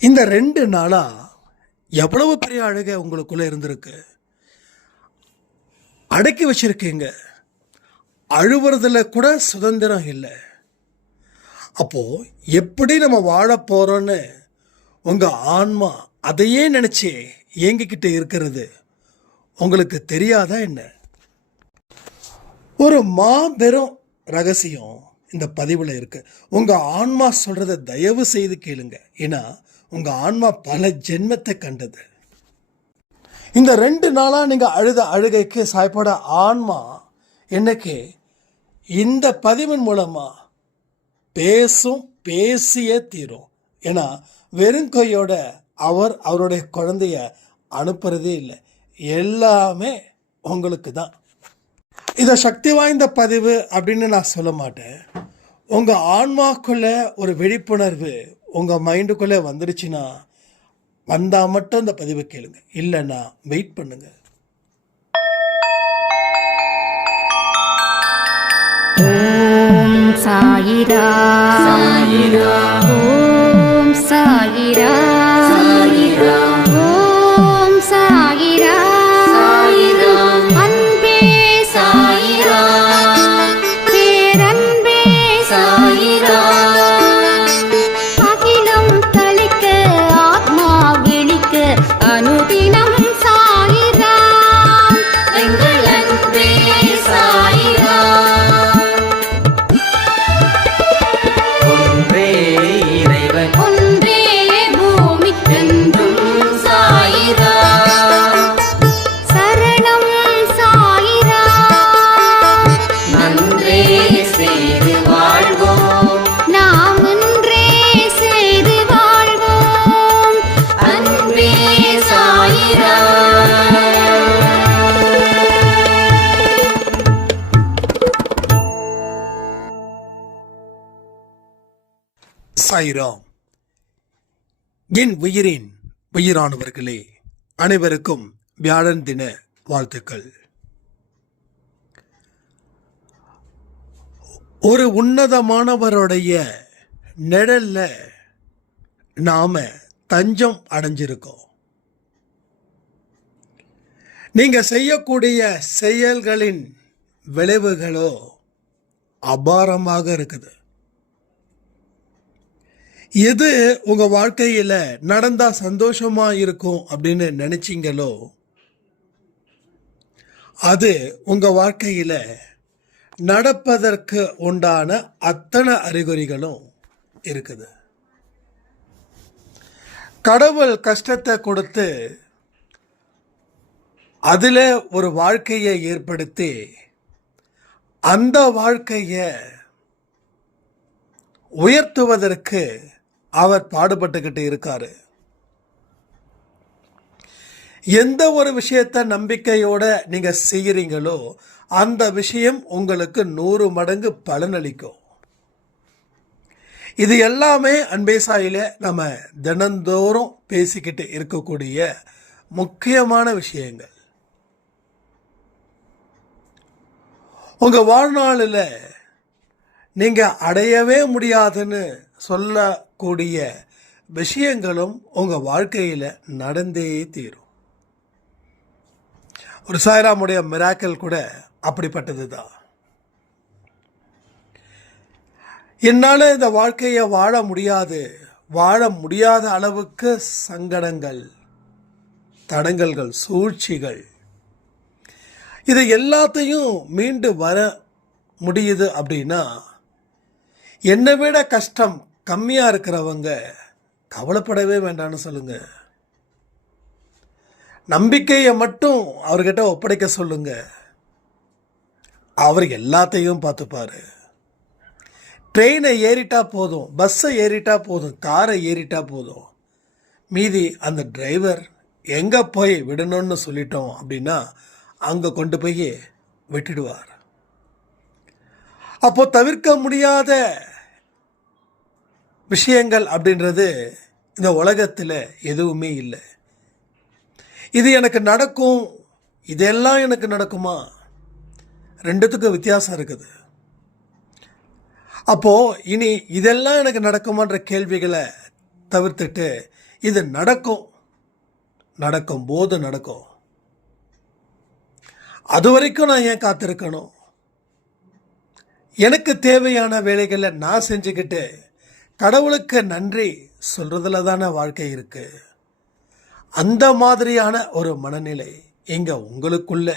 இந்த 2 நாளா எவ்வளவு பெரிய அழுகை உங்களுக்குள்ள இருந்திருக்கு. அடக்கி வச்சிருக்கீங்க. அழுவுறதுல கூட சுதந்திரம் இல்லை. அப்போ எப்படி நம்ம வாழ போறோம்னு உங்க ஆன்மா அதையே நினைச்சு ஏங்கிக்கிட்டு இருக்கிறது உங்களுக்கு தெரியாதா என்ன? ஒரு மாபெரும் ரகசியம் இந்த பதிவில் இருக்கு. உங்க ஆன்மா சொல்றதை தயவு செய்து கேளுங்க. ஏன்னா உங்க ஆன்மா பல ஜென்மத்தை கண்டது. இந்த 2 நாளா நீங்க அழுத அழுகைக்கு சாய்ப்பட ஆன்மா என்னைக்கு இந்த பதிவின் மூலமா பேசியே தீரும். ஏன்னா வெறும் கையோட அவருடைய குழந்தைய அனுப்புறதே இல்லை. எல்லாமே உங்களுக்கு தான். இதை சக்தி வாய்ந்த பதிவு அப்படின்னு நான் சொல்ல மாட்டேன். உங்கள் ஆன்மாக்குள்ள ஒரு விழிப்புணர்வு உங்கள் மைண்டுக்குள்ளே வந்துடுச்சுன்னா வந்தால் மட்டும் இந்த பதிவை கேளுங்க. இல்லைன்னா வெயிட் பண்ணுங்க. ஓம் சாயிரா சாயிரா, ஓம் சாயிரா சாயிரா, ஓம் சாயிரா சாயிரா, அன்பே சாயிரா, பேரன்பே சாயிரா, அகிலம் தளிக்க ஆத்மா விழிக்க அனுதினம் சாயிரா, எங்கள் அன்பே சாயிரா. ஒன்றே பூமிக்கென்றும் சாயிரா, சரணம் சாயிரா, நன்றே செய்து வாழ்வோம், நாம் ஒன்றே செய்து வாழ்வோம், அன்பே சாயிரா. சாயிராம். என் உயிரின் உயிரானவர்களே, அனைவருக்கும் வியாழன் தின வாழ்த்துக்கள். ஒரு உன்னதமானவருடைய நிழல்ல நாம தஞ்சம் அடைஞ்சிருக்கோம். நீங்க செய்யக்கூடிய செயல்களின் விளைவுகளோ அபாரமாக இருக்குது. எது உங்க வாழ்க்கையில நடந்தா சந்தோஷமா இருக்கும் அப்படின்னு நினைச்சீங்களோ அது உங்க வாழ்க்கையில நடப்பதற்கு உண்டான அத்தனை அறிகுறிகளும் இருக்குது. கடவுள் கஷ்டத்தை கொடுத்து அதில் ஒரு வாழ்க்கையை ஏற்படுத்தி அந்த வாழ்க்கையை உயர்த்துவதற்கு அவர் பாடுபட்டுக்கிட்டு இருக்காரு. எந்த ஒரு விஷயத்தை நம்பிக்கையோட நீங்க செய்கிறீங்களோ அந்த விஷயம் உங்களுக்கு 100 மடங்கு பலனளிக்கும். இது எல்லாமே அன்பே சாயில நம்ம தினந்தோறும் பேசிக்கிட்டு இருக்கக்கூடிய முக்கியமான விஷயங்கள். உங்க வாழ்நாளில் நீங்க அடையவே முடியாதுன்னு சொல்லக்கூடிய விஷயங்களும் உங்க வாழ்க்கையில நடந்தே தீரும். ஒரு சாய்ராமுடைய மிராக்கல் கூட அப்படிப்பட்டது தான். என்னால இந்த வாழ்க்கையை வாழ முடியாத அளவுக்கு சங்கடங்கள், தடங்கல்கள், சூழ்ச்சிகள், இது எல்லாத்தையும் மீண்டு வர முடியுது அப்படின்னா என்னை விட கஷ்டம் கம்மியாக இருக்கிறவங்க கவலைப்படவே வேண்டாம்னு சொல்லுங்க. நம்பிக்கையை மட்டும் அவர்கிட்ட ஒப்படைக்க சொல்லுங்க. அவர் எல்லாத்தையும் பார்த்துப்பாரு. ட்ரெயினை ஏறிட்டா போதும், பஸ்ஸை ஏறிட்டா போதும், காரை ஏறிட்டா போதும், மீதி அந்த டிரைவர் எங்கே போய் விடணும்னு சொல்லிட்டோம் அப்படின்னா அங்கே கொண்டு போய் விட்டுடுவார். அப்போ தவிர்க்க முடியாத விஷயங்கள் அப்படின்றது இந்த உலகத்தில் எதுவுமே இல்லை. இது எனக்கு நடக்கும், இதெல்லாம் எனக்கு நடக்குமா? ரெண்டுத்துக்கும் வித்தியாசம் இருக்குது. அப்போ இனி இதெல்லாம் எனக்கு நடக்குமான்ற கேள்விகளை தவிர்த்துட்டு இது நடக்கும்போது நடக்கும், அது வரைக்கும் நான் ஏன் காத்திருக்கணும்? எனக்கு தேவையான வேலைகளை நான் செஞ்சுக்கிட்டு கடவுளுக்கு நன்றி சொல்றதுல தானே வாழ்க்கை இருக்கு. அந்த மாதிரியான ஒரு மனநிலை எங்க உங்களுக்குள்ள,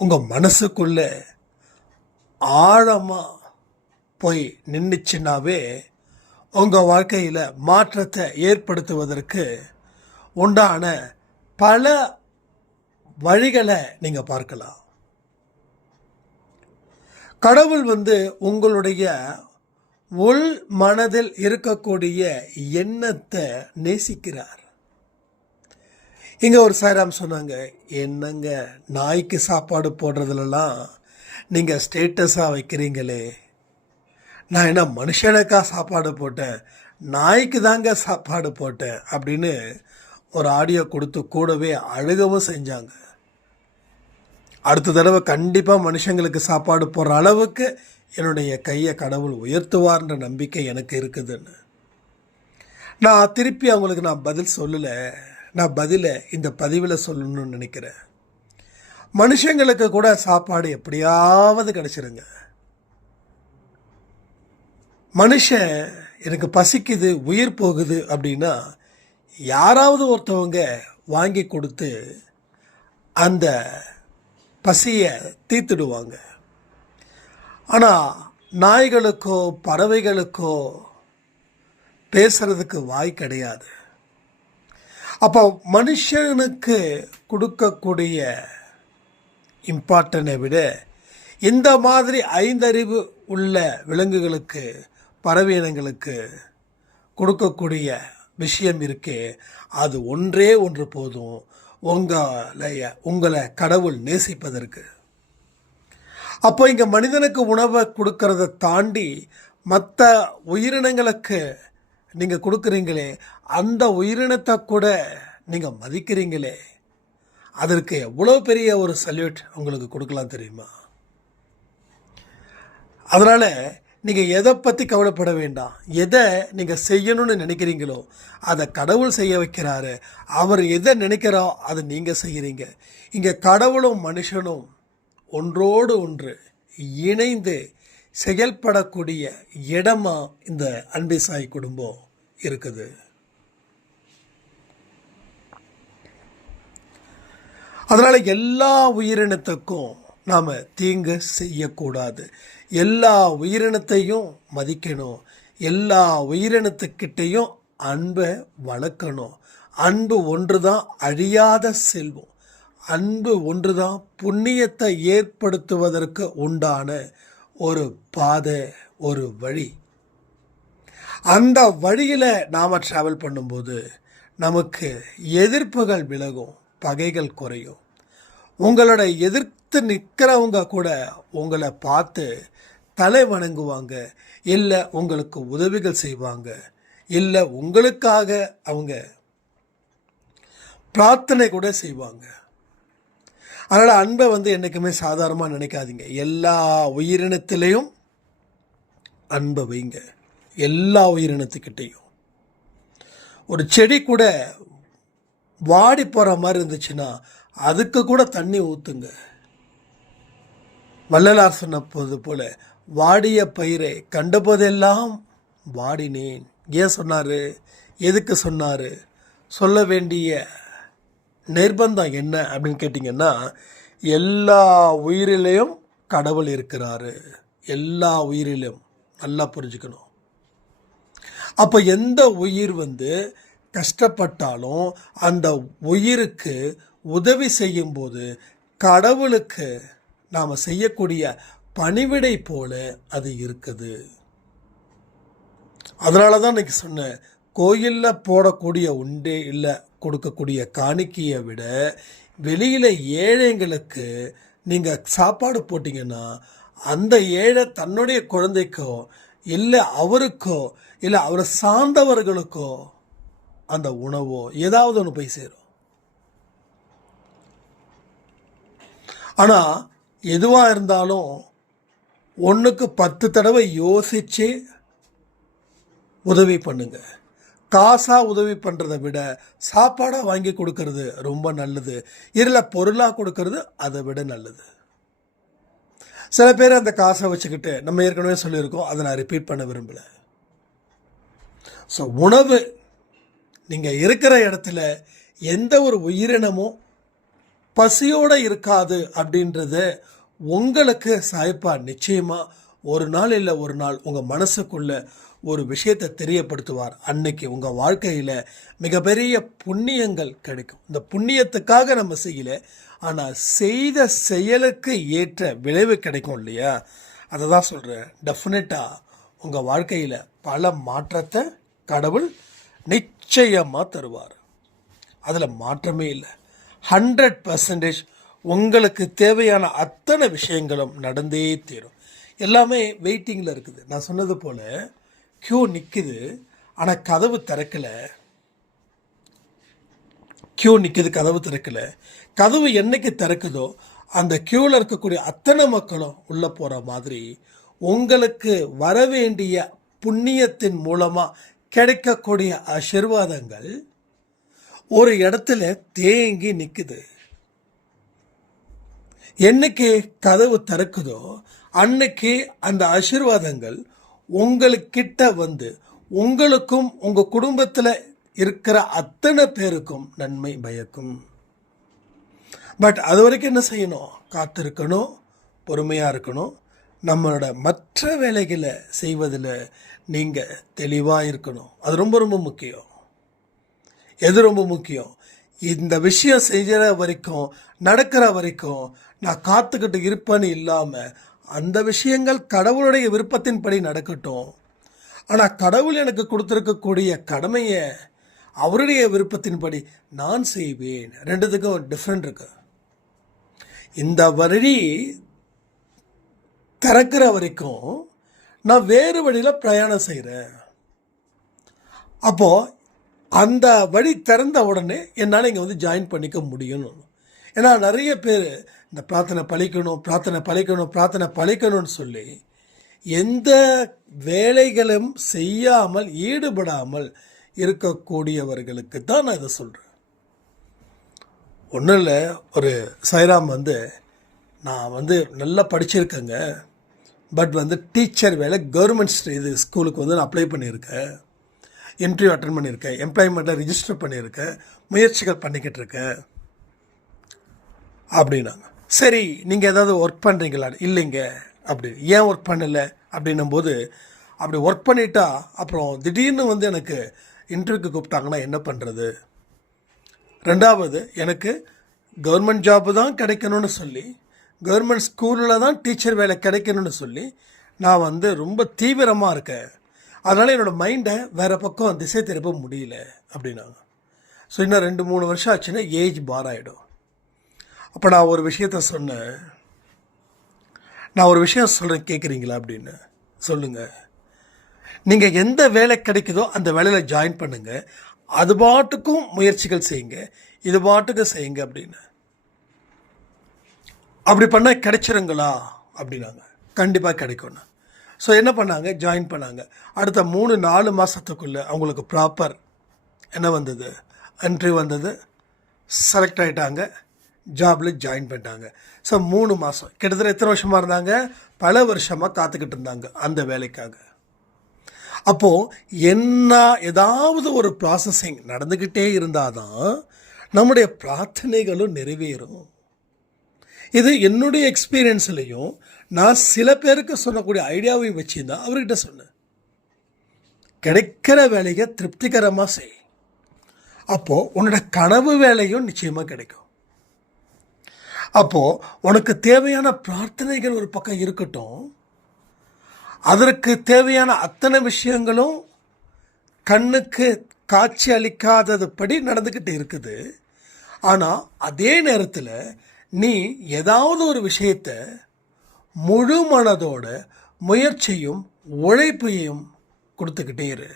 உங்க மனசுக்குள்ள ஆழமா போய் நின்றுச்சுன்னாவே உங்க வாழ்க்கையில மாற்றத்தை ஏற்படுத்துவதற்கு உண்டான பல வழிகளை நீங்க பார்க்கலாம். கடவுள் உங்களுடைய உள் மனதில் இருக்கக்கூடிய எண்ணத்தை நேசிக்கிறார். இங்க ஒரு சாய்ராம் சொன்னாங்க, என்னங்க நாய்க்கு சாப்பாடு போடுறதுலாம் நீங்க ஸ்டேட்டஸா வைக்கிறீங்களே, நான் என்ன மனுஷனுக்கா சாப்பாடு போட்டேன், நாய்க்கு தாங்க சாப்பாடு போட்டேன் அப்படின்னு ஒரு ஆடியோ கொடுத்து கூடவே அழுகவும் செஞ்சாங்க. அடுத்த தடவை கண்டிப்பாக மனுஷங்களுக்கு சாப்பாடு போடுற அளவுக்கு என்னுடைய கையை கடவுள் உயர்த்துவார்ன்ற நம்பிக்கை எனக்கு இருக்குதுன்னு. நான் திருப்பி அவங்களுக்கு பதில் சொல்லலை, நான் பதிலை இந்த பதிவில் சொல்லணும்னு நினைக்கிறேன். மனுஷங்களுக்கு கூட சாப்பாடு எப்படியாவது கிடச்சிருங்க. மனுஷன் எனக்கு பசிக்குது, உயிர் போகுது அப்படின்னா யாராவது ஒருத்தவங்க வாங்கி கொடுத்து அந்த பசியை தீர்த்துடுவாங்க. ஆனால் நாய்களுக்கோ பறவைகளுக்கோ பேசுறதுக்கு வாய் கிடையாது. அப்போ மனுஷனுக்கு கொடுக்கக்கூடிய இம்பார்ட்டனை விட இந்த மாதிரி 5 அறிவு உள்ள விலங்குகளுக்கு, பறவையினங்களுக்கு கொடுக்கக்கூடிய விஷயம் இருக்கே, அது ஒன்றே ஒன்று போதும் உங்களை கடவுள் நேசிப்பதற்கு. அப்போ இங்கே மனிதனுக்கு உணவை கொடுக்கறத தாண்டி மற்ற உயிரினங்களுக்கு நீங்கள் கொடுக்குறீங்களே, அந்த உயிரினத்தை கூட நீங்கள் மதிக்கிறீங்களே, அதற்கு எவ்வளோ பெரிய ஒரு சல்யூட் உங்களுக்கு கொடுக்கலாம் தெரியுமா? அதனால் நீங்கள் எதை பற்றி கவலைப்பட வேண்டாம். எதை நீங்கள் செய்யணும்னு நினைக்கிறீங்களோ அதை கடவுள் செய்ய வைக்கிறாரு. அவர் எதை நினைக்கிறோ அதை நீங்கள் செய்கிறீங்க. இங்கே கடவுளும் மனுஷனும் ஒன்றோடு ஒன்று இணைந்து செயல்படக்கூடிய இடமா இந்த அன்பே சாய் குடும்பம் இருக்குது. அதனால் எல்லா உயிரினத்துக்கும் நாம் தீங்கு செய்யக்கூடாது. எல்லா உயிரினத்தையும் மதிக்கணும். எல்லா உயிரினத்துக்கிட்டையும் அன்பை வளர்க்கணும். அன்பு ஒன்று தான் அழியாத செல்வம். அன்பு ஒன்று தான் புண்ணியத்தை ஏற்படுத்துவதற்கு உண்டான ஒரு பாதை, ஒரு வழி. அந்த வழியில் நாம் ட்ராவல் பண்ணும்போது நமக்கு எதிர்ப்புகள் விலகும், பகைகள் குறையும். உங்களோட எதிர்த்து நிற்கிறவங்க கூட உங்களை பார்த்து தலை வணங்குவாங்க, இல்லை உங்களுக்கு உதவிகள் செய்வாங்க, இல்லை உங்களுக்காக அவங்க பிரார்த்தனை கூட செய்வாங்க. அதனால் அன்பை என்றைக்குமே சாதாரணமாக நினைக்காதீங்க. எல்லா உயிரினத்திலையும் அன்பை வைங்க. எல்லா உயிரினத்துக்கிட்டையும். ஒரு செடி கூட வாடி போகிற மாதிரி இருந்துச்சுன்னா அதுக்கு கூட தண்ணி ஊற்றுங்க. வள்ளலார் சொன்ன போல வாடிய பயிரை கண்டபோதெல்லாம் வாடினேன். ஏன் சொன்னார்? எதுக்கு சொன்னார்? சொல்ல வேண்டிய நிர்பந்தம் என்ன அப்படின்னு கேட்டிங்கன்னா, எல்லா உயிரிலையும் கடவுள் இருக்கிறாரு. எல்லா உயிரிலும் நல்லா புரிஞ்சுக்கணும். அப்போ எந்த உயிர் கஷ்டப்பட்டாலும் அந்த உயிருக்கு உதவி செய்யும்போது கடவுளுக்கு நாம் செய்யக்கூடிய பணிவிடை போல அது இருக்குது. அதனால தான் இன்னைக்கு சொன்னேன், கோயிலில் போடக்கூடிய உண்டே இல்லை கொடுக்கக்கூடிய காணிக்கையை விட வெளியில் ஏழைங்களுக்கு நீங்கள் சாப்பாடு போட்டிங்கன்னா அந்த ஏழை தன்னுடைய குழந்தைக்கோ இல்லை அவருக்கோ இல்லை அவரை சார்ந்தவர்களுக்கோ அந்த உணவோ ஏதாவது ஒன்று போய் சேரும். ஆனால் எதுவாக இருந்தாலும் 1க்கு 10 தடவை யோசித்து உதவி பண்ணுங்க. காசாக உதவி பண்ணுறதை விட சாப்பாடாக வாங்கி கொடுக்கறது ரொம்ப நல்லது. இதில் பொருளாக கொடுக்கறது அதை விட நல்லது. சில பேர் அந்த காசை வச்சுக்கிட்டு, நம்ம ஏற்கனவே சொல்லியிருக்கோம், அதை நான் ரிப்பீட் பண்ண விரும்பலை. ஸோ உணவு, நீங்கள் இருக்கிற இடத்துல எந்த ஒரு உயிரினமும் பசியோடு இருக்காது அப்படின்றத உங்களுக்கு சாய்ப்பா நிச்சயமாக ஒரு நாள் இல்லை ஒரு நாள் உங்கள் மனசுக்குள்ள ஒரு விஷயத்தை தெரியப்படுத்துவார். அன்னைக்கு உங்கள் வாழ்க்கையில் மிகப்பெரிய புண்ணியங்கள் கிடைக்கும். இந்த புண்ணியத்துக்காக நம்ம செய்யலை, ஆனால் செய்த செயலுக்கு ஏற்ற விளைவு கிடைக்கும் இல்லையா? அதை தான் சொல்கிறேன். டெஃபினட்டாக உங்கள் வாழ்க்கையில் பல மாற்றத்தை கடவுள் நிச்சயமாக தருவார். அதில் மாற்றமே இல்லை. 100% உங்களுக்கு தேவையான அத்தனை விஷயங்களும் நடந்தே தீரும். எல்லாமே வெயிட்டிங்கில் இருக்குது. நான் சொன்னது போல் க்யூ நிற்குது, ஆனால் கதவு திறக்கலை. க்யூ நிற்குது, கதவு திறக்கலை. கதவு என்னைக்கு திறக்குதோ அந்த க்யூவில் இருக்கக்கூடிய அத்தனை மக்களும் உள்ளே போகிற மாதிரி உங்களுக்கு வரவேண்டிய புண்ணியத்தின் மூலமாக கிடைக்கக்கூடிய ஆசீர்வாதங்கள் ஒரு இடத்துல தேங்கி நிற்குது. என்னைக்கு கதவு திறக்குதோ அன்னைக்கு அந்த ஆசீர்வாதங்கள் உங்களுக்கிட்ட வந்து உங்களுக்கும் உங்கள் குடும்பத்தில் இருக்கிற அத்தனை பேருக்கும் நன்மை பயக்கும். பட் அது வரைக்கும் என்ன செய்யணும்? காத்திருக்கணும், பொறுமையாக இருக்கணும். நம்மளோட மற்ற வேலைகளை செய்வதில் நீங்கள் தெளிவாக இருக்கணும். அது ரொம்ப ரொம்ப முக்கியம். எது ரொம்ப முக்கியம்? இந்த விஷயம் செய்கிற வரைக்கும், நடக்கிற வரைக்கும் நான் காத்துக்கிட்டு இருப்பேன்னு இல்லாமல் அந்த விஷயங்கள் கடவுளுடைய விருப்பத்தின்படி நடக்கட்டும். ஆனால் கடவுள் எனக்கு கொடுத்துருக்கக்கூடிய கடமையை அவருடைய விருப்பத்தின்படி நான் செய்வேன். ரெண்டுத்துக்கும் டிஃப்ரெண்ட் இருக்கு. இந்த வழி திறக்கிற வரைக்கும் நான் வேறு வழியில் பிரயாணம் செய்கிறேன். அப்போது அந்த வழி திறந்த உடனே என்னால் இங்கே வந்து ஜாயின் பண்ணிக்க முடியும்னு. ஏன்னா நிறைய பேர் இந்த பிரார்த்தனை பழிக்கணும்னு சொல்லி எந்த வேலைகளும் செய்யாமல் ஈடுபடாமல் இருக்கக்கூடியவர்களுக்கு தான் நான் இதை சொல்கிறேன். ஒன்றும் இல்லை, ஒரு சாய்ராம் நான் நல்லா படிச்சிருக்கேங்க, பட் டீச்சர் வேலை கவர்மெண்ட் இது ஸ்கூலுக்கு நான் அப்ளை பண்ணியிருக்கேன், இன்டர்வியூ அட்டன் பண்ணியிருக்கேன், எம்ப்ளாய்மெண்ட்டில் ரிஜிஸ்டர் பண்ணியிருக்கேன், முயற்சிகள் பண்ணிக்கிட்டு இருக்கேன் அப்படின்னாங்க. சரி, நீங்கள் ஏதாவது ஒர்க் பண்ணுறீங்களா? இல்லைங்க. அப்படி ஏன் ஒர்க் பண்ணலை அப்படின்னும் போது, அப்படி ஒர்க் பண்ணிட்டா அப்புறம் திடீர்னு எனக்கு இன்டர்வியூக்கு கூப்பிட்டாங்கன்னா என்ன பண்ணுறது? ரெண்டாவது, எனக்கு கவர்மெண்ட் ஜாப்பு தான் கிடைக்கணும்னு சொல்லி, கவர்மெண்ட் ஸ்கூலில் தான் டீச்சர் வேலை கிடைக்கணும்னு சொல்லி நான் ரொம்ப தீவிரமாக இருக்கேன். அதனால் என்னோடய மைண்டை வேறு பக்கம் திசை திருப்ப முடியல அப்படின்னாங்க. ஸோ இன்னும் 2-3 வருஷம் ஆச்சுன்னா ஏஜ் பார் ஆகிடும். அப்போ நான் ஒரு விஷயத்த சொன்னேன். நான் ஒரு விஷயம் சொல்கிறேன், கேட்குறீங்களா அப்படின்னு. சொல்லுங்கள். நீங்கள் எந்த வேலை கிடைக்குதோ அந்த வேலையில் ஜாயின் பண்ணுங்கள். அது பாட்டுக்கும் முயற்சிகள் செய்யுங்க, இது பாட்டுக்கு செய்யுங்க அப்படின்னு. அப்படி பண்ணால் கிடைச்சிருங்களா அப்படின்னாங்க. கண்டிப்பாக கிடைக்கும்ண்ணா. ஸோ என்ன பண்ணாங்க? ஜாயின் பண்ணாங்க. அடுத்த 3-4 மாதத்துக்குள்ளே அவங்களுக்கு ப்ராப்பர் என்ன வந்தது? இன்டர்வியூ வந்தது, செலக்ட் ஆகிட்டாங்க, ஜாபில் ஜாயின் பண்ணிட்டாங்க. ஸோ 3 மாதம், கிட்டத்தட்ட எத்தனை வருஷமாக இருந்தாங்க? பல வருஷமாக காத்துக்கிட்டு இருந்தாங்க அந்த வேலைக்காக. அப்போது ஏதாவது ஒரு ப்ராசஸிங் நடந்துக்கிட்டே இருந்தால் தான் நம்முடைய பிரார்த்தனைகளும் நிறைவேறும். இது என்னுடைய எக்ஸ்பீரியன்ஸ்லையும் நான் சில பேருக்கு சொல்லக்கூடிய ஐடியாவை வச்சு தான் அவர்கிட்ட சொன்னேன். கிடைக்கிற வேலையை திருப்திகரமாக செய். அப்போது உன்னோட கனவு வேலையும் நிச்சயமாக கிடைக்கும். அப்போது உனக்கு தேவையான பிரார்த்தனைகள் ஒரு பக்கம் இருக்கட்டும், அதற்கு தேவையான அத்தனை விஷயங்களும் கண்ணுக்கு காட்சி அளிக்காதது படி நடந்துக்கிட்டு இருக்குது. ஆனால் அதே நேரத்தில் நீ ஏதாவது ஒரு விஷயத்தை முழு மனதோட முயற்சியும் உழைப்பையும் கொடுத்துக்கிட்டே இரு.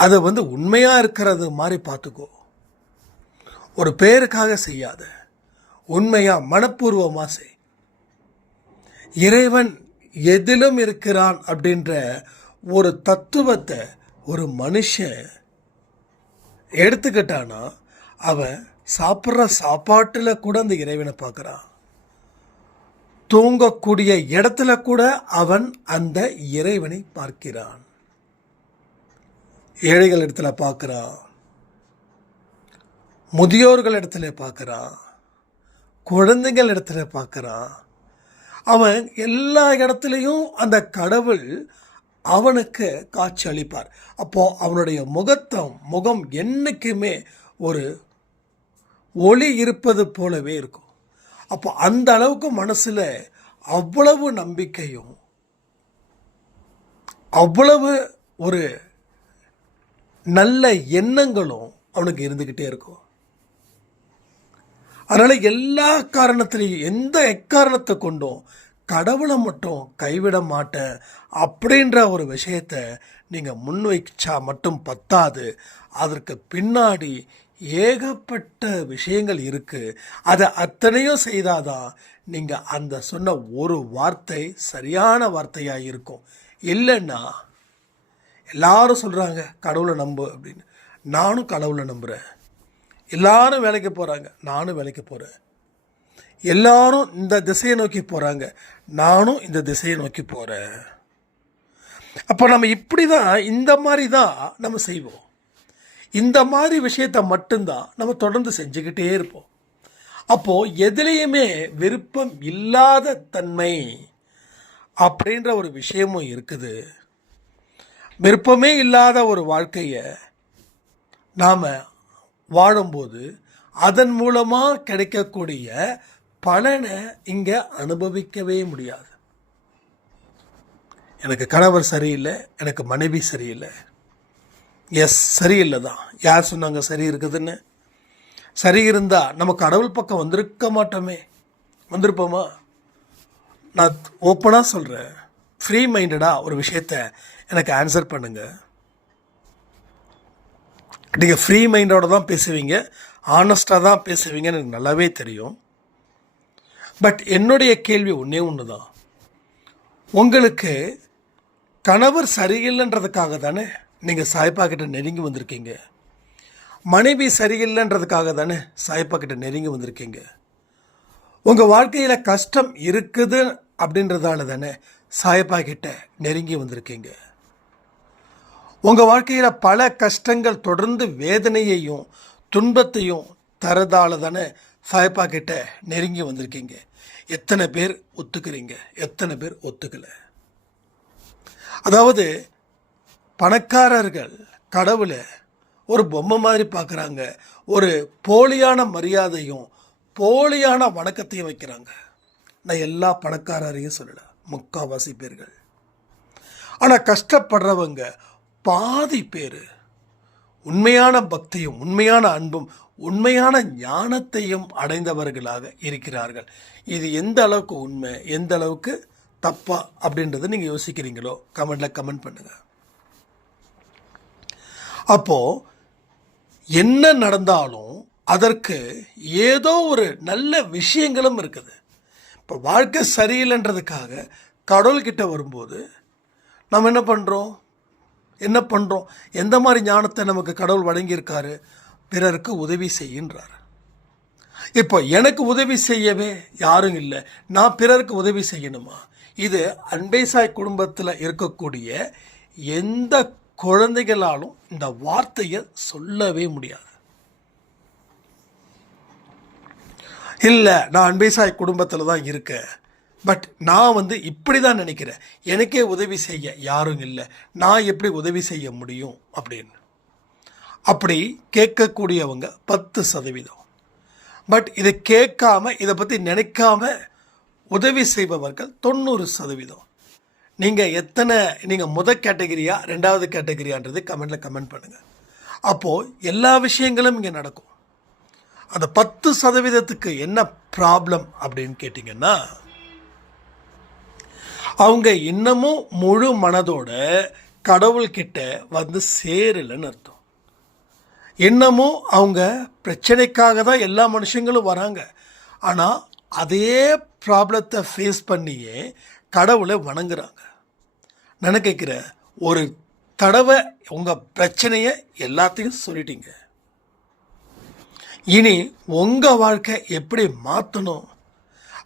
அதை உண்மையாக இருக்கிறது மாதிரி பார்த்துக்கோ. ஒரு பேருக்காக செய்யாத, உண்மையாக மனப்பூர்வமாக செய். இறைவன் எதிலும் இருக்கிறான் அப்படின்ற ஒரு தத்துவத்தை ஒரு மனுஷன் எடுத்துக்கிட்டானா அவன் சாப்பிட்ற சாப்பாட்டில் கூட அந்த இறைவனை பார்க்குறான். தூங்கக்கூடிய இடத்துல கூட அவன் அந்த இறைவனை பார்க்கிறான். ஏழைகள் இடத்துல பார்க்குறான், முதியோர்கள் இடத்துல பார்க்குறான், குழந்தைகள் இடத்துல பார்க்குறான். அவன் எல்லா இடத்துலையும் அந்த கடவுள் அவனுக்கு காட்சி அளிப்பார். அப்போது அவனுடைய முகம் என்றைக்குமே ஒரு ஒளி இருப்பது போலவே இருக்கும். அப்போ அந்த அளவுக்கு மனசில் அவ்வளவு நம்பிக்கையும் அவ்வளவு ஒரு நல்ல எண்ணங்களும் அவனுக்கு இருந்துக்கிட்டே இருக்கும். அதனால் எல்லா காரணத்திலையும் எந்த எக்காரணத்தை கொண்டும் கடவுளை மட்டும் கைவிட மாட்டேன் அப்படின்ற ஒரு விஷயத்தை நீங்கள் முன்வைச்சா மட்டும் பத்தாது. அதற்கு பின்னாடி ஏகப்பட்ட விஷயங்கள் இருக்குது. அதை அத்தனையும் செய்தாதான் நீங்கள் அந்த சொன்ன ஒரு வார்த்தை சரியான வார்த்தையாக இருக்கும். இல்லைன்னா எல்லாரும் சொல்கிறாங்க கடவுளை நம்பு அப்படின்னு. நானும் கடவுளை நம்புகிறேன். எல்லாரும் வேலைக்கு போகிறாங்க, நானும் வேலைக்கு போகிறேன். எல்லாரும் இந்த திசையை நோக்கி போகிறாங்க, நானும் இந்த திசையை நோக்கி போகிறேன். அப்போ நம்ம இப்படி தான், இந்த மாதிரி தான் நம்ம செய்வோம். இந்த மாதிரி விஷயத்தை மட்டும்தான் நம்ம தொடர்ந்து செஞ்சுக்கிட்டே இருப்போம். அப்போது எதுலேயுமே விருப்பம் இல்லாத தன்மை அப்படின்ற ஒரு விஷயமும் இருக்குது. விருப்பமே இல்லாத ஒரு வாழ்க்கையை நாம் வாழும்போது அதன் மூலமாக கிடைக்கக்கூடிய பலனை இங்கே அனுபவிக்கவே முடியாது. எனக்கு கணவர் சரியில்லை, எனக்கு மனைவி சரியில்லை. எஸ், சரியில்லை தான். யார் சொன்னாங்க சரி இருக்குதுன்னு? சரி இருந்தால் நம்ம கடவுள் பக்கம் வந்திருக்க மாட்டோமே. வந்திருப்போமா? நான் ஓப்பனாக சொல்கிறேன், ஃப்ரீ மைண்டடாக ஒரு விஷயத்தை எனக்கு ஆன்சர் பண்ணுங்கள். நீங்கள் ஃப்ரீ மைண்டோடு தான் பேசுவீங்க, ஆனஸ்டாக தான் பேசுவீங்கன்னு எனக்கு நல்லாவே தெரியும். பட் என்னுடைய கேள்வி ஒன்றே ஒன்று தான். உங்களுக்கு கணவர் சரியில்லைன்றதுக்காக தானே நீங்கள் சாய்ப்பா கிட்ட நெருங்கி வந்திருக்கீங்க. மனைவி சரியில்லைன்றதுக்காக தானே சாய்ப்பா கிட்ட நெருங்கி வந்திருக்கீங்க. உங்கள் வாழ்க்கையில் கஷ்டம் இருக்குது அப்படின்றதால தானே சாய்ப்பா கிட்ட நெருங்கி வந்திருக்கீங்க. உங்கள் வாழ்க்கையில் பல கஷ்டங்கள் தொடர்ந்து வேதனையையும் துன்பத்தையும் தரதால தானே சாய்ப்பா கிட்ட நெருங்கி வந்திருக்கீங்க. எத்தனை பேர் ஒத்துக்கிறீங்க, எத்தனை பேர் ஒத்துக்கலை? அதாவது பணக்காரர்கள் கடவுளை ஒரு பொம்மை மாதிரி பார்க்குறாங்க. ஒரு போலியான மரியாதையும் போலியான வணக்கத்தையும் வைக்கிறாங்க. நான் எல்லா பணக்காரரையும் சொல்லலை, முக்கால்வாசி பேர்கள். ஆனால் கஷ்டப்படுறவங்க பாதி பேர் உண்மையான பக்தியும் உண்மையான அன்பும் உண்மையான ஞானத்தையும் அடைந்தவர்களாக இருக்கிறார்கள். இது எந்த அளவுக்கு உண்மை, எந்த அளவுக்கு தப்பா அப்படின்றத நீங்கள் யோசிக்கிறீங்களோ கமெண்டில் கமெண்ட் பண்ணுங்கள். அப்போது என்ன நடந்தாலும் அதற்கு ஏதோ ஒரு நல்ல விஷயங்களும் இருக்குது. இப்போ வாழ்க்கை சரியில்லைன்றதுக்காக கடவுள்கிட்ட வரும்போது நம்ம என்ன பண்ணுறோம்? எந்த மாதிரி ஞானத்தை நமக்கு கடவுள் வழங்கியிருக்காரு? பிறருக்கு உதவி செய்கின்றார். இப்போ எனக்கு உதவி செய்யவே யாரும் இல்லை, நான் பிறருக்கு உதவி செய்யணுமா? இது அன்பே சாய் குடும்பத்தில் இருக்கக்கூடிய எந்த குழந்தைகளாலும் இந்த வார்த்தையை சொல்லவே முடியாது. இல்லை, நான் அன்பே சாய் குடும்பத்தில் தான் இருக்கேன், பட் நான் இப்படி தான் நினைக்கிறேன், எனக்கே உதவி செய்ய யாரும் இல்லை, நான் எப்படி உதவி செய்ய முடியும் அப்படின்னு அப்படி கேட்கக்கூடியவங்க 10%. பட் இதை கேட்காம, இதை பற்றி நினைக்காம உதவி செய்பவர்கள் 90%. நீங்கள் முதல் கேட்டகரியா ரெண்டாவது கேட்டகரியான்றது கமெண்டில் கமெண்ட் பண்ணுங்கள். அப்போது எல்லா விஷயங்களும் இங்கே நடக்கும். அந்த 10%க்கு என்ன ப்ராப்ளம் அப்படின்னு கேட்டிங்கன்னா, அவங்க இன்னமும் முழு மனதோட கடவுள்கிட்ட சேரலைன்னு அர்த்தம். இன்னமும் அவங்க பிரச்சனைக்காக தான் எல்லா மனுஷங்களும் வராங்க. ஆனால் அதே ப்ராப்ளத்தை ஃபேஸ் பண்ணியே கடவுளை வணங்குறாங்க. நான் கேட்குறேன், ஒரு தடவை உங்கள் பிரச்சனையை எல்லாத்தையும் சொல்லிட்டீங்க. இனி உங்கள் வாழ்க்கை எப்படி மாற்றணும்,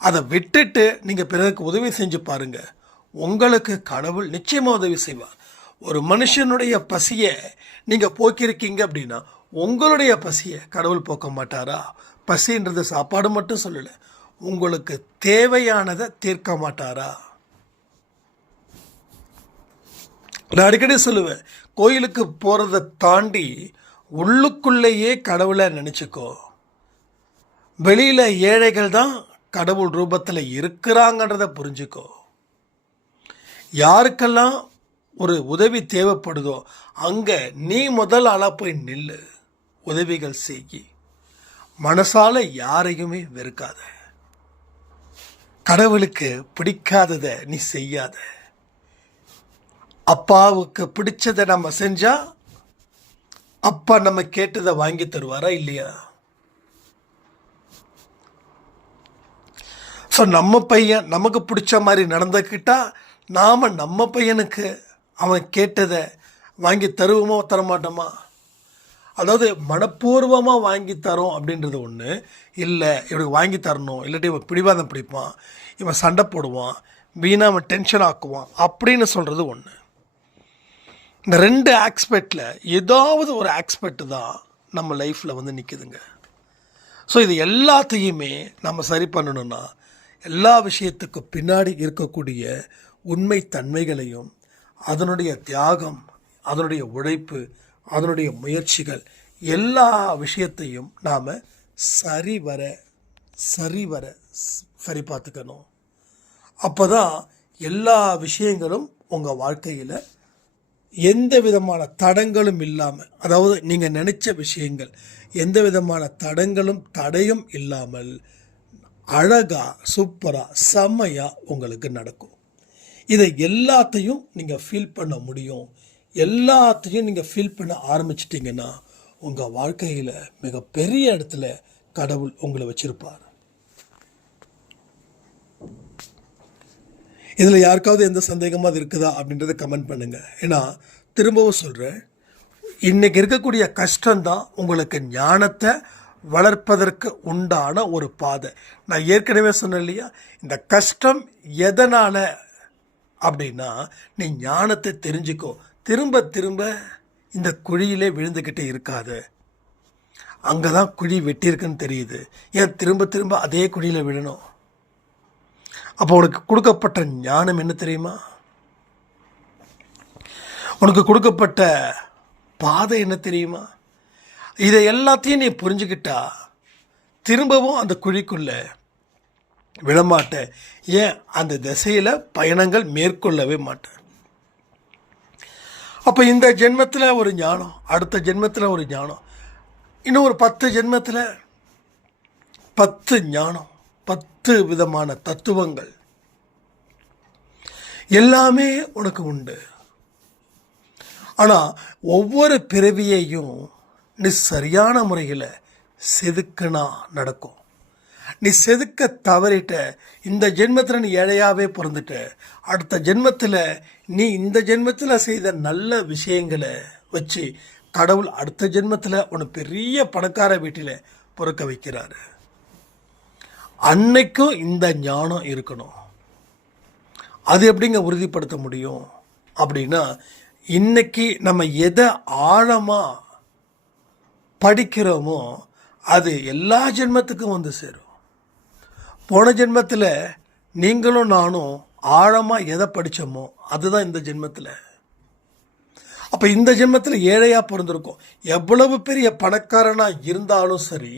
அதை விட்டுட்டு நீங்கள் பிறருக்கு உதவி செஞ்சு பாருங்கள். உங்களுக்கு கடவுள் நிச்சயமாக உதவி செய்வார். ஒரு மனுஷனுடைய பசியை நீங்கள் போக்கியிருக்கீங்க அப்படின்னா உங்களுடைய பசியை கடவுள் போக்க மாட்டாரா? பசின்றது சாப்பாடு மட்டும் சொல்லலை, உங்களுக்கு தேவையானதை தீர்க்க மாட்டாரா? நான் அடிக்கடி சொல்லுவேன், கோயிலுக்கு போகிறத தாண்டி உள்ளுக்குள்ளேயே கடவுளை நினச்சிக்கோ. வெளியில் ஏழைகள் தான் கடவுள் ரூபத்தில் இருக்கிறாங்கன்றதை புரிஞ்சுக்கோ. யாருக்கெல்லாம் ஒரு உதவி தேவைப்படுதோ அங்கே நீ முதல் ஆளாக போய் நில்லு, உதவிகள் செய்யி. மனசால யாரையுமே வெறுக்காத. கடவுளுக்கு பிடிக்காததை நீ செய்யாத. அப்பாவுக்கு பிடிச்சதை நம்ம செஞ்சா அப்பா நம்ம கேட்டதை வாங்கி தருவாரா இல்லையா? ஸோ நம்ம பையன் நமக்கு பிடிச்ச மாதிரி நடந்துக்கிட்டா நாம் நம்ம பையனுக்கு அவன் கேட்டதை வாங்கி தருவோமோ தரமாட்டோமா? அதாவது மனப்பூர்வமாக வாங்கி தரோம் அப்படின்றது ஒன்று இல்லை. இவனுக்கு வாங்கி தரணும், இல்லாட்டி இவன் பிடிவாதம் பிடிப்பான், இவன் சண்டை போடுவான், வீணாக அவன் டென்ஷன் ஆக்குவான் அப்படின்னு சொல்கிறது ஒன்று. இந்த ரெண்டு ஆஸ்பெக்டில் ஏதாவது ஒரு ஆஸ்பெக்ட் தான் நம்ம லைஃப்பில் வந்து நிற்குதுங்க. ஸோ இது எல்லாத்தையுமே நம்ம சரி பண்ணணும்னா எல்லா விஷயத்துக்கு பின்னாடி இருக்கக்கூடிய உண்மை தன்மைகளையும் அதனுடைய தியாகம், அதனுடைய உழைப்பு, அதனுடைய முயற்சிகள் எல்லா விஷயத்தையும் நாம் சரி பார்த்துக்கணும். அப்போ தான் எல்லா விஷயங்களும் உங்கள் வாழ்க்கையில் எந்த விதமான தடங்களும் இல்லாமல், அதாவது நீங்கள் நினச்ச விஷயங்கள் எந்த விதமான தடையும் இல்லாமல் அழகாக சூப்பராக செம்மையாக உங்களுக்கு நடக்கும். இதை எல்லாத்தையும் நீங்கள் ஃபீல் பண்ண முடியும். எல்லாத்தையும் நீங்கள் ஃபீல் பண்ண ஆரம்பிச்சிட்டிங்கன்னா உங்கள் வாழ்க்கையில் மிகப்பெரிய இடத்துல கடவுள் உங்களை வச்சிருப்பார். இதில் யாருக்காவது எந்த சந்தேகமாக அது இருக்குதா அப்படின்றத கமெண்ட் பண்ணுங்கள். ஏன்னா திரும்பவும் சொல்கிறேன், இன்றைக்கி இருக்கக்கூடிய கஷ்டம்தான் உங்களுக்கு ஞானத்தை வளர்ப்பதற்கு உண்டான ஒரு பாதை. நான் ஏற்கனவே சொன்னேன் இல்லையா, இந்த கஷ்டம் எதனால் அப்படின்னா நீ ஞானத்தை தெரிஞ்சுக்கோ. திரும்ப திரும்ப இந்த குழியிலே விழுந்துக்கிட்டே இருக்காது. அங்கே தான் குழி வெட்டியிருக்குன்னு தெரியுது, ஏன் திரும்ப திரும்ப அதே குழியில் விழணும்? அப்போ உனக்கு கொடுக்கப்பட்ட ஞானம் என்ன தெரியுமா? உனக்கு கொடுக்கப்பட்ட பாதை என்ன தெரியுமா? இதை எல்லாத்தையும் நீ புரிஞ்சுக்கிட்டா திரும்பவும் அந்த குழிக்குள்ளே விழமாட்டேன். ஏன் அந்த திசையில் பயணங்கள் மேற்கொள்ளவே மாட்டேன். அப்போ இந்த ஜென்மத்தில் ஒரு ஞானம், அடுத்த ஜென்மத்தில் ஒரு ஞானம், இன்னும் ஒரு 10 ஜென்மத்தில் 10 ஞானம், 10 விதமான தத்துவங்கள் எல்லாமே உனக்கு உண்டு. ஆனால் ஒவ்வொரு பிறவியையும் நீ சரியான முறையில் செதுக்கினா நடக்கும். நீ செதுக்க தவறிட்ட இந்த ஜென்மத்தில் நீ ஏழையாகவே பிறந்துட்ட, அடுத்த ஜென்மத்தில் நீ இந்த ஜென்மத்தில் செய்த நல்ல விஷயங்களை வச்சு கடவுள் அடுத்த ஜென்மத்தில் உனக்கு பெரிய பணக்கார வீட்டில் பிறக்க வைக்கிறாரு. அன்னைக்கும் இந்த ஞானம் இருக்கணும். அது எப்படிங்க உறுதிப்படுத்த முடியும் அப்படின்னா, இன்னைக்கு நம்ம எதை ஆழமாக படிக்கிறோமோ அது எல்லா ஜென்மத்துக்கும் வந்து சேரும். போன ஜென்மத்தில் நீங்களும் நானும் ஆழமாக எதை படித்தோமோ அதுதான் இந்த ஜென்மத்தில். அப்போ இந்த ஜென்மத்தில் ஏழையாக பிறந்திருக்கோம். எவ்வளவு பெரிய பணக்காரனாக இருந்தாலும் சரி,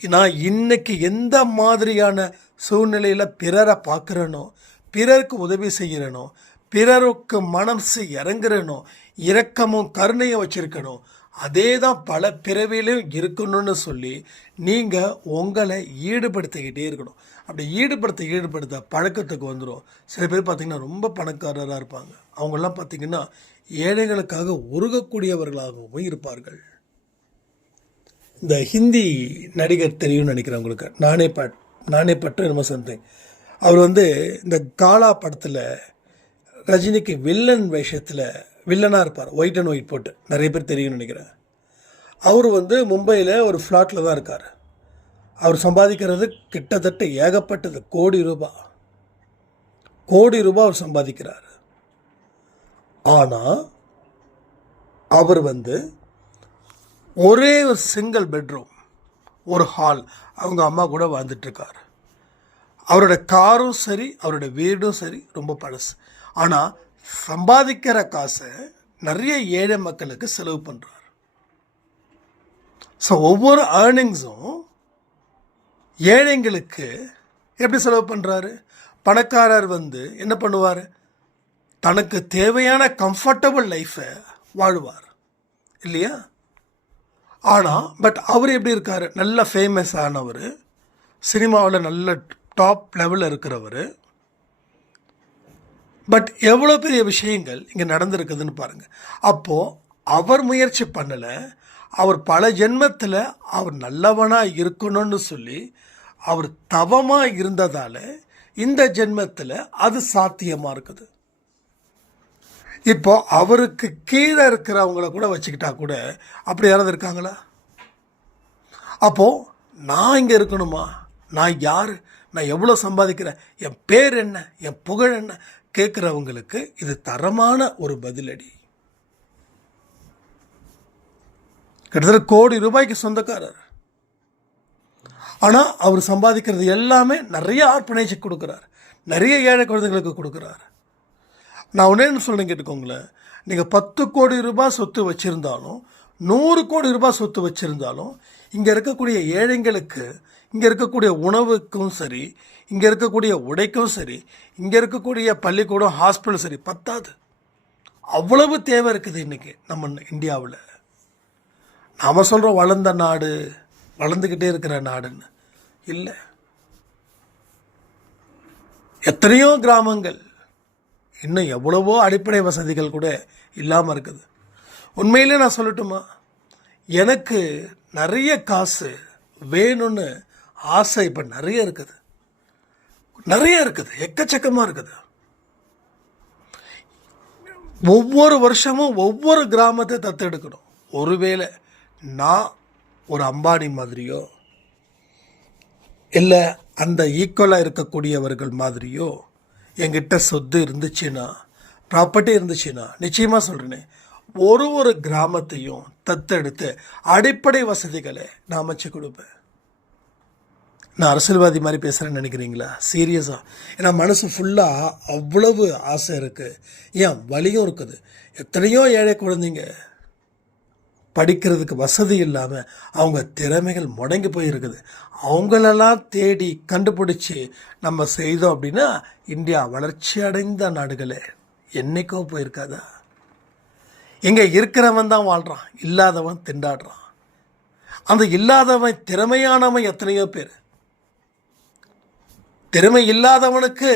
நான் இன்னைக்கு எந்த மாதிரியான சூழ்நிலையில் பிறரை பார்க்குறேனோ, பிறருக்கு உதவி செய்கிறேனோ, பிறருக்கு மனசு இறங்குறேனோ, இரக்கமும் கருணையும் வச்சுருக்கணும், அதே தான் பல பிறவிலையும் இருக்கணும்னு சொல்லி நீங்கள் உங்களை ஈடுபடுத்திக்கிட்டே இருக்கணும். அப்படி ஈடுபடுத்த பழக்கத்துக்கு வந்துடும். சில பேர் பார்த்திங்கன்னா ரொம்ப பணக்காரராக இருப்பாங்க, அவங்கெல்லாம் பார்த்திங்கன்னா ஏழைகளுக்காக உருகக்கூடியவர்களாகவும் இருப்பார்கள். இந்த ஹிந்தி நடிகர் தெரியும்னு நினைக்கிறேன் உங்களுக்கு, நானே பட்டு என்னமோ சம்திங். அவர் இந்த காலா படத்தில் ரஜினிக்கு வில்லன் வேஷத்தில் வில்லனாக இருப்பார், ஒயிட் அண்ட் ஒயிட் போட்டு, நிறைய பேர் தெரியும்னு நினைக்கிறேன். அவர் மும்பையில் ஒரு ஃப்ளாட்டில் தான் இருக்கார். அவர் சம்பாதிக்கிறது கிட்டத்தட்ட ஏகப்பட்டது, கோடி ரூபாய் அவர் சம்பாதிக்கிறார். ஆனால் அவர் ஒரே ஒரு சிங்கிள் பெட்ரூம், ஒரு ஹால், அவங்க அம்மா கூட வாழ்ந்துட்டுருக்கார். அவரோட காரும் சரி, அவரோட வீடும் சரி, ரொம்ப பழசு. ஆனால் சம்பாதிக்கிற காசை நிறைய ஏழை மக்களுக்கு செலவு பண்ணுறார். ஸோ ஒவ்வொரு ஏர்னிங்ஸும் ஏழைங்களுக்கு எப்படி செலவு பண்ணுறாரு? பணக்காரர் என்ன பண்ணுவார்? தனக்கு தேவையான கம்ஃபர்டபுள் லைஃப்பை வாழ்வார் இல்லையா? ஆனால் பட் அவர் எப்படி இருக்கார்? நல்ல ஃபேமஸ் ஆனவர், சினிமாவில் நல்ல டாப் லெவலில் இருக்கிறவர். பட் எவ்வளோ பெரிய விஷயங்கள் இங்கே நடந்திருக்குதுன்னு பாருங்கள். அப்போது அவர் முயற்சி பண்ணலை. அவர் பல ஜென்மத்தில் அவர் நல்லவனாக இருக்கணும்னு சொல்லி அவர் தவமாக இருந்ததால் இந்த ஜென்மத்தில் அது சாத்தியமாக இருக்குது. இப்போ அவருக்கு கீழே இருக்கிறவங்கள கூட வச்சுக்கிட்டா கூட அப்படி யாராவது இருக்காங்களா? அப்போது நான் இங்கே இருக்கணுமா? நான் யார்? நான் எவ்வளோ சம்பாதிக்கிறேன்? என் பேர் என்ன? என் புகழ் என்ன? கேட்குறவங்களுக்கு இது தரமான ஒரு பதிலடி. கிட்டத்தட்ட கோடி ரூபாய்க்கு சொந்தக்காரர். ஆனால் அவர் சம்பாதிக்கிறது எல்லாமே நிறைய ஆர்ப்பனேஜுக்கு கொடுக்குறார், நிறைய ஏழை குழந்தைங்களுக்கு கொடுக்குறார். நான் ஒன்றே சொல்கிறேன், கேட்டுக்கோங்களேன். நீங்கள் 10 கோடி ரூபாய் சொத்து வச்சுருந்தாலும், 100 கோடி ரூபாய் சொத்து வச்சுருந்தாலும், இங்கே இருக்கக்கூடிய ஏழைங்களுக்கு, இங்கே இருக்கக்கூடிய உணவுக்கும் சரி, இங்கே இருக்கக்கூடிய உடைக்கும் சரி, இங்கே இருக்கக்கூடிய பள்ளிக்கூடம், ஹாஸ்பிட்டல் சரி பத்தாது. அவ்வளவு தேவை இருக்குது இன்றைக்கி நம்ம இந்தியாவில். நாம் சொல்கிறோம் வளர்ந்த நாடு, வளர்ந்துக்கிட்டே இருக்கிற நாடுன்னு. இல்லை, எத்தனையோ கிராமங்கள் இன்னும் எவ்வளவோ அடிப்படை வசதிகள் கூட இல்லாமல் இருக்குது. உண்மையிலே நான் சொல்லட்டுமா, எனக்கு நிறைய காசு வேணும்னு ஆசை இப்போ நிறைய இருக்குது, எக்கச்சக்கமாக இருக்குது. ஒவ்வொரு வருஷமும் ஒவ்வொரு கிராமத்தை தத்தெடுக்கணும். ஒருவேளை நான் ஒரு அம்பானி மாதிரியோ இல்லை அந்த ஈக்குவலாக இருக்கக்கூடியவர்கள் மாதிரியோ என்கிட்ட சொத்து இருந்துச்சுன்னா, ப்ராப்பர்ட்டி இருந்துச்சுன்னா, நிச்சயமாக சொல்கிறேனே, ஒரு கிராமத்தையும் தத்தெடுத்து அடிப்படை வசதிகளை நான் அமைச்சு கொடுப்பேன். நான் அரசியல்வாதி மாதிரி பேசுகிறேன்னு நினைக்கிறீங்களா? சீரியஸாக. ஏன்னா மனசு ஃபுல்லாக அவ்வளவு ஆசை இருக்குது, ஏன் வலியும் இருக்குது. எத்தனையோ ஏழை குழந்தைங்க படிக்கிறதுக்கு வசதி இல்லாமல் அவங்க திறமைகள் முடங்கி போயிருக்குது. அவங்களெல்லாம் தேடி கண்டுபிடிச்சி நம்ம செய்தோம் அப்படின்னா இந்தியா வளர்ச்சி அடைந்த நாடுகளே என்றைக்கோ போயிருக்காதா? இங்கே இருக்கிறவன் தான் வாழ்கிறான், இல்லாதவன் திண்டாடுறான். அந்த இல்லாதவன் திறமையானவன் எத்தனையோ பேர். திறமை இல்லாதவனுக்கு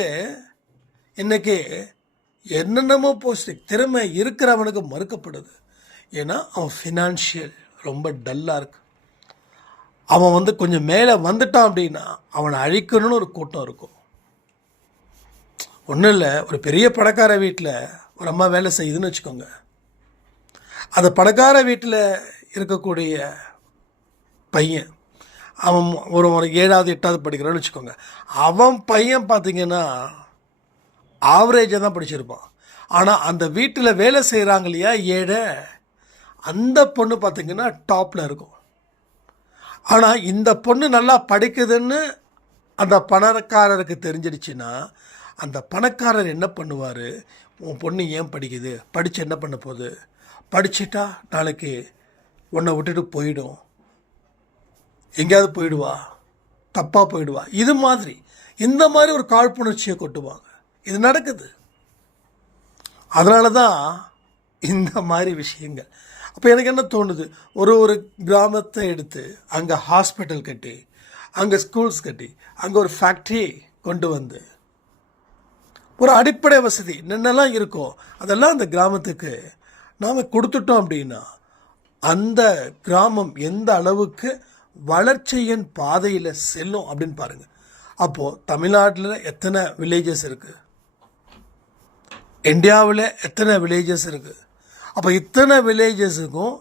இன்னைக்கு என்னென்னமோ போஸ்டிங், திறமை இருக்கிறவனுக்கு மறுக்கப்படுது. ஏன்னா அவன் ஃபினான்ஷியல் ரொம்ப டல்லாக இருக்கு. அவன் கொஞ்சம் மேலே வந்துட்டான் அப்படின்னா அவனை அழிக்கணும்னு ஒரு கூட்டம் இருக்கும். ஒன்றும் இல்லை, ஒரு பெரிய பணக்கார வீட்டில் ஒரு அம்மா வேலை செய்யுதுன்னு வச்சுக்கோங்க. அந்த பணக்கார வீட்டில் இருக்கக்கூடிய பையன், அவன் ஒரு 7வது 8வது படிக்கிறான்னு வச்சுக்கோங்க. அவன் பையன் பார்த்திங்கன்னா ஆவரேஜாக தான் படிச்சிருப்பான். ஆனால் அந்த வீட்டில் வேலை செய்கிறாங்க இல்லையா ஏழை, அந்த பொண்ணு பார்த்திங்கன்னா டாப்பில் இருக்கும். ஆனால் இந்த பொண்ணு நல்லா படிக்குதுன்னு அந்த பணக்காரருக்கு தெரிஞ்சிடுச்சுன்னா அந்த பணக்காரர் என்ன பண்ணுவார்? உன் பொண்ணு ஏன் படிக்குது, படித்து என்ன பண்ண போகுது, படிச்சுட்டா நாளைக்கு உன்னை விட்டுட்டு போயிடும், எங்கேயாவது போயிடுவா, தப்பாக போயிடுவா, இந்த மாதிரி ஒரு காழ்ப்புணர்ச்சியை கொட்டுவாங்க. இது நடக்குது. அதனால தான் இந்த மாதிரி விஷயங்கள். அப்போ எனக்கு என்ன தோணுது, ஒரு கிராமத்தை எடுத்து அங்கே ஹாஸ்பிட்டல் கட்டி, அங்கே ஸ்கூல்ஸ் கட்டி, அங்கே ஒரு ஃபேக்ட்ரி கொண்டு வந்து ஒரு அடிப்படை வசதி என்னென்னலாம் இருக்கோ அதெல்லாம் அந்த கிராமத்துக்கு நாம் கொடுத்துட்டோம் அப்படின்னா அந்த கிராமம் எந்த அளவுக்கு வளர்ச்சியின் பாதையில் செல்லும் அப்படின்னு பாருங்கள். அப்போது தமிழ்நாட்டில் எத்தனை வில்லேஜஸ் இருக்குது? இந்தியாவில் எத்தனை வில்லேஜஸ் இருக்குது. அப்போ இத்தனை வில்லேஜஸுக்கும்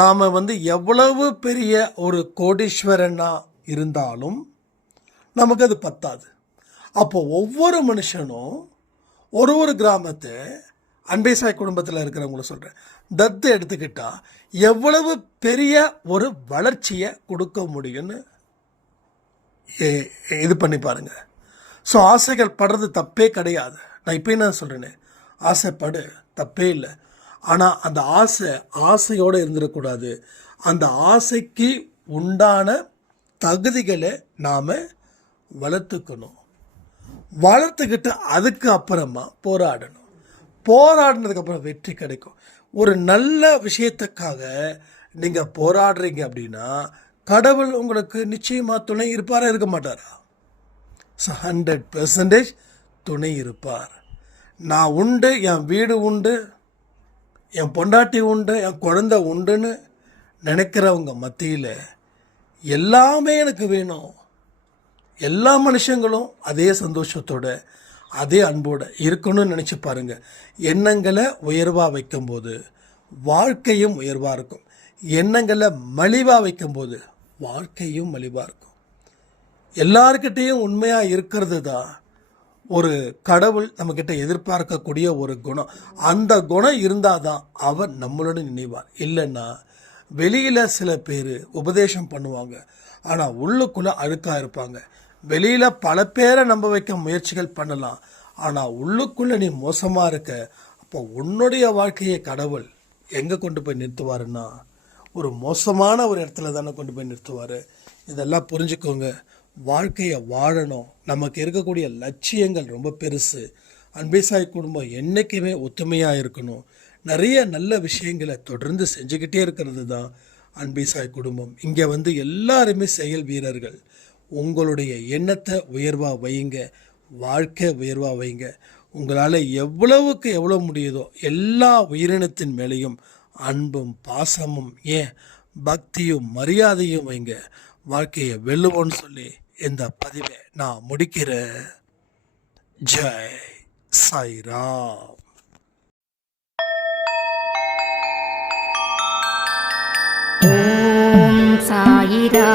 நாம் எவ்வளவு பெரிய ஒரு கோடீஸ்வரனாக இருந்தாலும் நமக்கு அது பத்தாது. அப்போ ஒவ்வொரு மனுஷனும் ஒரு கிராமத்தை, அன்பே சாய் குடும்பத்தில் இருக்கிறவங்கள சொல்கிறேன், தத்து எடுத்துக்கிட்டால் எவ்வளவு பெரிய ஒரு வளர்ச்சியை கொடுக்க முடியும்னு இது பண்ணி பாருங்க. ஸோ ஆசைகள் படுறது தப்பே கிடையாது. நான் இப்போ என்ன சொல்கிறேன்னு, ஆசைப்படு, தப்பே இல்லை. ஆனால் அந்த ஆசையோடு இருந்துடக்கூடாது. அந்த ஆசைக்கு உண்டான தகுதிகளை நாம் வளர்த்துக்கணும். வளர்த்துக்கிட்டு அதுக்கு அப்புறமா போராடணும். போராடினதுக்கப்புறம் வெற்றி கிடைக்கும். ஒரு நல்ல விஷயத்துக்காக நீங்கள் போராடுறீங்க அப்படின்னா கடவுள் உங்களுக்கு நிச்சயமாக துணை இருப்பாரா, இருக்க மாட்டாரா? 100% துணை இருப்பார். நான் உண்டு, என் வீடு உண்டு, என் பொண்டாட்டி உண்டு, என் குழந்தை உண்டுன்னு நினைக்கிறவங்க மத்தியில் எல்லாமே எனக்கு வேணும். எல்லா மனுஷங்களும் அதே சந்தோஷத்தோட அதே அன்போடு இருக்கணும்னு நினச்சி பாருங்கள். எண்ணங்களை உயர்வாக வைக்கும்போது வாழ்க்கையும் உயர்வாக இருக்கும். எண்ணங்களை மலிவாக வைக்கும்போது வாழ்க்கையும் மலிவாக இருக்கும். எல்லார்கிட்டேயும் உண்மையாக இருக்கிறது தான் ஒரு கடவுள் நம்மக்கிட்ட எதிர்பார்க்கக்கூடிய ஒரு குணம். அந்த குணம் இருந்தால் தான் அவர் நம்மளோட நினைவார். இல்லைன்னா வெளியில் சில பேர் உபதேசம் பண்ணுவாங்க, ஆனால் உள்ளுக்குள்ளே அழுக்காக இருப்பாங்க. வெளியில் பல பேரை நம்ப வைக்க முயற்சிகள் பண்ணலாம், ஆனால் உள்ளுக்குள்ளே நீ மோசமாக இருக்க. அப்போ உன்னுடைய வாழ்க்கையை கடவுள் எங்கே கொண்டு போய் நிறுத்துவாருன்னா ஒரு மோசமான ஒரு இடத்துல தானே கொண்டு போய் நிறுத்துவார். இதெல்லாம் புரிஞ்சுக்கோங்க. வாழ்க்கையை வாழணும். நமக்கு இருக்கக்கூடிய லட்சியங்கள் ரொம்ப பெருசு. அன்பே சாய் குடும்பம் என்றைக்குமே ஒத்துமையாக இருக்கணும். நிறைய நல்ல விஷயங்களை தொடர்ந்து செஞ்சுக்கிட்டே இருக்கிறது தான் அன்பே சாய் குடும்பம். இங்கே எல்லாருமே செயல் வீரர்கள். உங்களுடைய எண்ணத்தை உயர்வாக வைங்க, வாழ்க்கை உயர்வாக வைங்க. உங்களால் எவ்வளவுக்கு எவ்வளோ முடியுதோ எல்லா உயிரினத்தின் மேலேயும் அன்பும் பாசமும், ஏன் பக்தியும் மரியாதையும் வைங்க. வாழ்க்கையை வெல்லுவோன்னு சொல்லி இந்த பதிவை நான் முடிக்கிறேன். ஜெய் சாய்ராம். ஓம் சாயிரா.